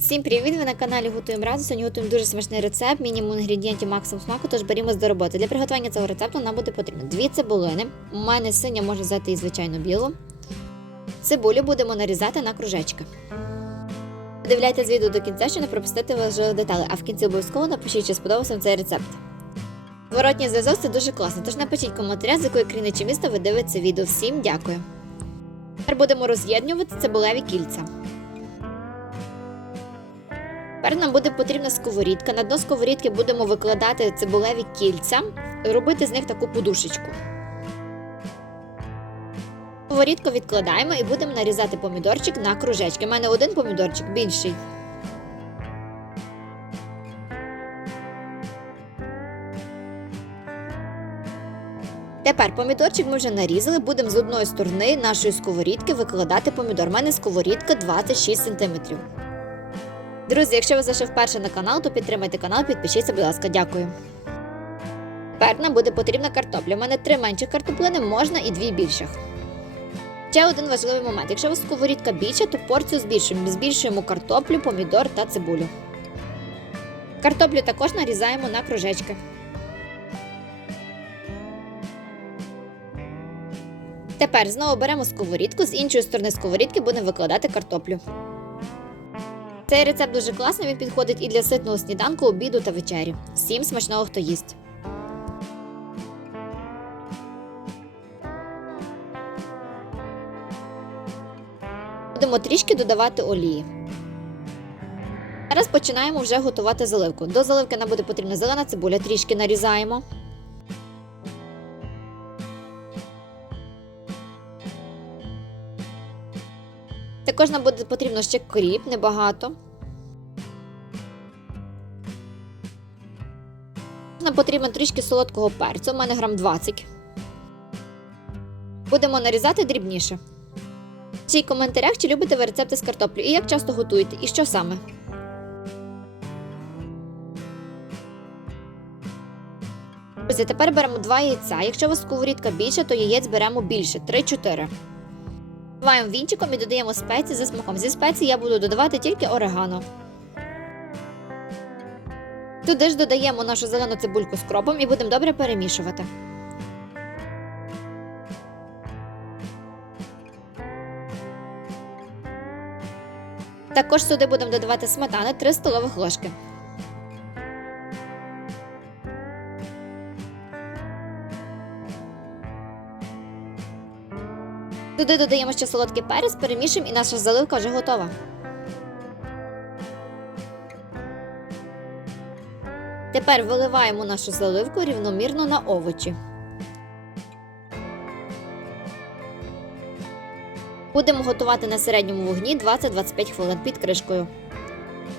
Всім привіт! Ви на каналі Готуємо разом. Сьогодні готуємо дуже смачний рецепт, мінімум інгредієнтів максимум смаку, тож берімо до роботи. Для приготування цього рецепту нам буде потрібно дві цибулини. У мене синя можна взяти і звичайно білу. Цибулю будемо нарізати на кружечки. Дивляйтесь відео до кінця, щоб не пропустити важливі деталі, а в кінці обов'язково напишіть, чи сподобався цей рецепт. Зворотній зв'язок це дуже класно, тож напишіть коментаря, з якої країни чи міста ви дивитеся відео. Всім дякую. Тепер будемо роз'єднувати цибулеві кільця. Тепер нам буде потрібна сковорідка. На дно сковорідки будемо викладати цибулеві кільця, робити з них таку подушечку. Сковорідку відкладаємо і будемо нарізати помідорчик на кружечки. У мене один помідорчик більший. Тепер помідорчик ми вже нарізали, будемо з одної сторони нашої сковорідки викладати помідор. У мене сковорідка 26 см. Друзі, якщо ви зайшли вперше на канал, то підтримайте канал, підпишіться, будь ласка, дякую. Тепер нам буде потрібна картопля. У мене три менші картоплини, можна і дві більших. Ще один важливий момент. Якщо у вас сковорідка більша, то порцію збільшуємо. Збільшуємо картоплю, помідор та цибулю. Картоплю також нарізаємо на кружечки. Тепер знову беремо сковорідку, з іншої сторони сковорідки будемо викладати картоплю. Цей рецепт дуже класний, він підходить і для ситного сніданку, обіду та вечері. Всім смачного, хто їсть. Будемо трішки додавати олії. Зараз починаємо вже готувати заливку. До заливки нам буде потрібна зелена цибуля, трішки нарізаємо. Також нам буде потрібно ще кріп, небагато. Нам потрібно трішки солодкого перцю, у мене грам 20. Будемо нарізати дрібніше. Пишіть в коментарях, чи любите ви рецепти з картоплі і як часто готуєте, і що саме. Друзі, тепер беремо 2 яйця. Якщо у вас сковорідка більша, то яєць беремо більше 3-4. Вливаємо вінчиком і додаємо спеції за смаком. Зі спецій я буду додавати тільки орегано. Туди ж додаємо нашу зелену цибульку з кропом і будемо добре перемішувати. Також сюди будемо додавати сметани 3 столових ложки. Туди додаємо ще солодкий перець, перемішуємо і наша заливка вже готова. Тепер виливаємо нашу заливку рівномірно на овочі. Будемо готувати на середньому вогні 20-25 хвилин під кришкою.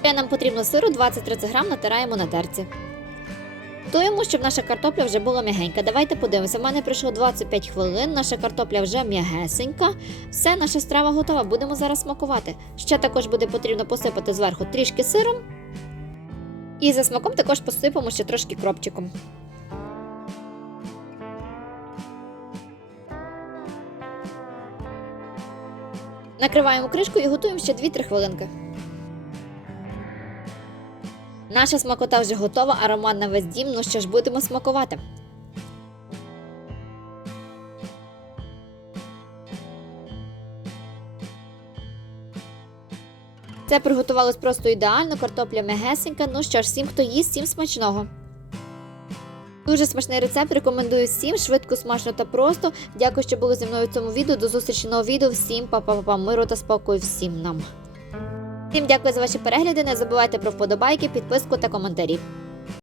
Ще нам потрібно сиру 20-30 грам натираємо на терці. Готуємо, щоб наша картопля вже була м'ягенька. Давайте подивимося. У мене пройшло 25 хвилин, наша картопля вже м'ягесенька. Все, наша страва готова. Будемо зараз смакувати. Ще також буде потрібно посипати зверху трішки сиром. І за смаком також посипемо ще трошки кропчиком. Накриваємо кришку і готуємо ще 2-3 хвилинки. Наша смакота вже готова, аромат на весь дім. Ну що ж, будемо смакувати. Це приготувалось просто ідеально, картопля м'ягесенька. Ну що ж, всім, хто їсть, всім смачного. Дуже смачний рецепт, рекомендую всім, швидко, смачно та просто. Дякую, що були зі мною в цьому відео. До зустрічі нового відео. Всім па-па-па, миру та спокою всім нам. Всім дякую за ваші перегляди. Не забувайте про вподобайки, підписку та коментарі.